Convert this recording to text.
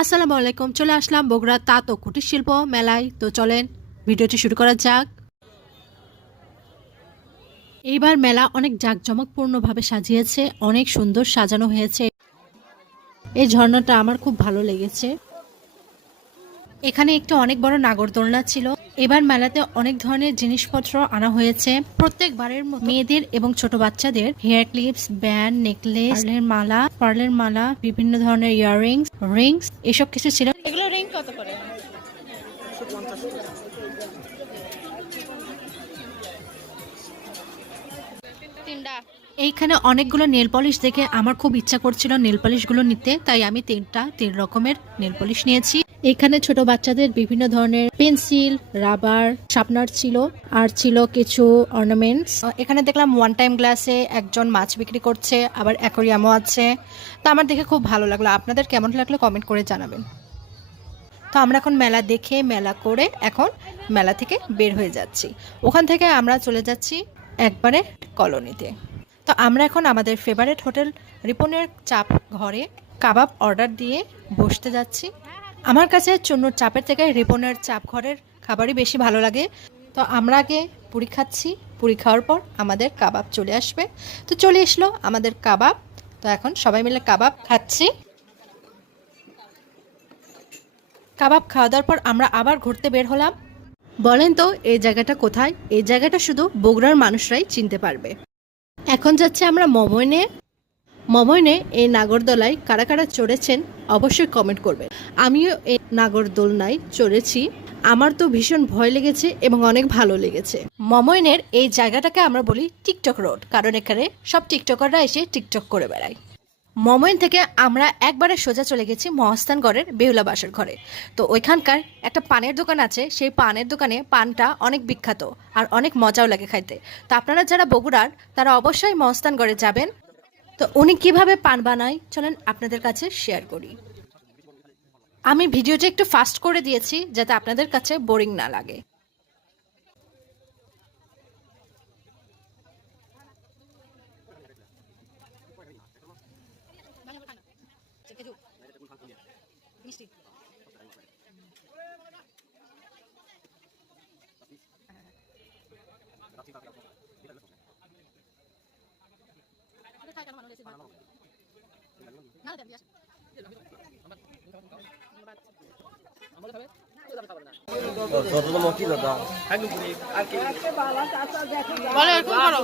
আসসালামু আলাইকুম। চলে আসলাম বগুড়া তাঁত ও কুটির শিল্প মেলায়। তো চলেন ভিডিওটি শুরু করা যাক। এইবার মেলা অনেক জাঁকজমকপূর্ণভাবে সাজিয়েছে, অনেক সুন্দর সাজানো হয়েছে। এই ঝর্ণাটা আমার খুব ভালো লেগেছে। এখানে একটু অনেক বড় নাগরদোলনা ছিল। এবার মেলাতে অনেক ধরনের জিনিসপত্র আনা হয়েছে। প্রত্যেকবারের মতো মেয়েদের এবং ছোট বাচ্চাদের হেয়ার ক্লিপস, ব্যান্ড, নেকলেস, পার্লের মালা, বিভিন্ন ধরনের ইয়াররিংস, রিংস এসব কিছু ছিল। এগুলো রিং কত করে? তিনটা। এইখানে অনেকগুলো নেল পলিশ দেখে আমার খুব ইচ্ছা করছিল নেল পলিশগুলো নিতে, তাই আমি তিন রকমের নেল পলিশ নিয়েছি। এখানে ছোট বাচ্চাদের বিভিন্ন ধরনের পেন্সিল, রাবার, শার্পনার ছিল, আর ছিল কিছু অর্নামেন্টস। এখানে দেখলাম ওয়ান টাইম গ্লাসে একজন মাছ বিক্রি করছে, আবার অ্যাকোরিয়ামও আছে। তো আমার দেখে খুব ভালো লাগলো। আপনাদের কেমন লাগলো কমেন্ট করে জানাবেন। তো আমরা এখন মেলা দেখে মেলা করে এখন মেলা থেকে বের হয়ে যাচ্ছি। ওখান থেকে আমরা চলে যাচ্ছি একবারে কলোনিতে। তো আমরা এখন আমাদের ফেভারিট হোটেল রিপনের চাপ ঘরে কাবাব অর্ডার দিয়ে বসতে যাচ্ছি। আমার কাছে চুন্নুর চাপের থেকে রিপনের চাপ ঘরের খাবারই বেশি ভালো লাগে। তো আমরা আগে পুরি খাচ্ছি, পুরি খাওয়ার পর আমাদের কাবাব চলে আসবে। তো চলে আসলো আমাদের কাবাব। তো এখন সবাই মিলে কাবাব খাচ্ছি। কাবাব খাওয়া দাওয়ার পর আমরা আবার ঘুরতে বের হলাম। বলেন তো এই জায়গাটা কোথায়? এই জায়গাটা শুধু বগুড়ার মানুষরাই চিনতে পারবে। এখন যাচ্ছে আমরা মমইনে এই নাগরদোলায় কারা কারা চড়েছেন অবশ্যই কমেন্ট করবেন। আমিও এই নাগরদোলনায় চড়েছি। আমার তো ভীষণ ভয় লেগেছে এবং অনেক ভালো লেগেছে। মমইনের এই জায়গাটাকে আমরা বলি টিকটক রোড, কারণ এখানে সব টিকটকাররা এসে টিকটক করে বেড়ায়। মমইন থেকে আমরা একবারে সোজা চলে গেছি মহাস্থানগড়ের বেহুলা বাসার ঘরে। তো ওইখানকার একটা পানের দোকান আছে, সেই পানের দোকানে পানটা অনেক বিখ্যাত আর অনেক মজাও লাগে খাইতে। তো আপনারা যারা বগুড়ার তারা অবশ্যই মহাস্থানগড়ে যাবেন। তো উনি কিভাবে পান বানায় চলেন আপনাদের কাছে শেয়ার করি। আমি ভিডিওটা একটু ফাস্ট করে দিয়েছি যাতে আপনাদের কাছে বোরিং না লাগে। বলো, এরকম করো।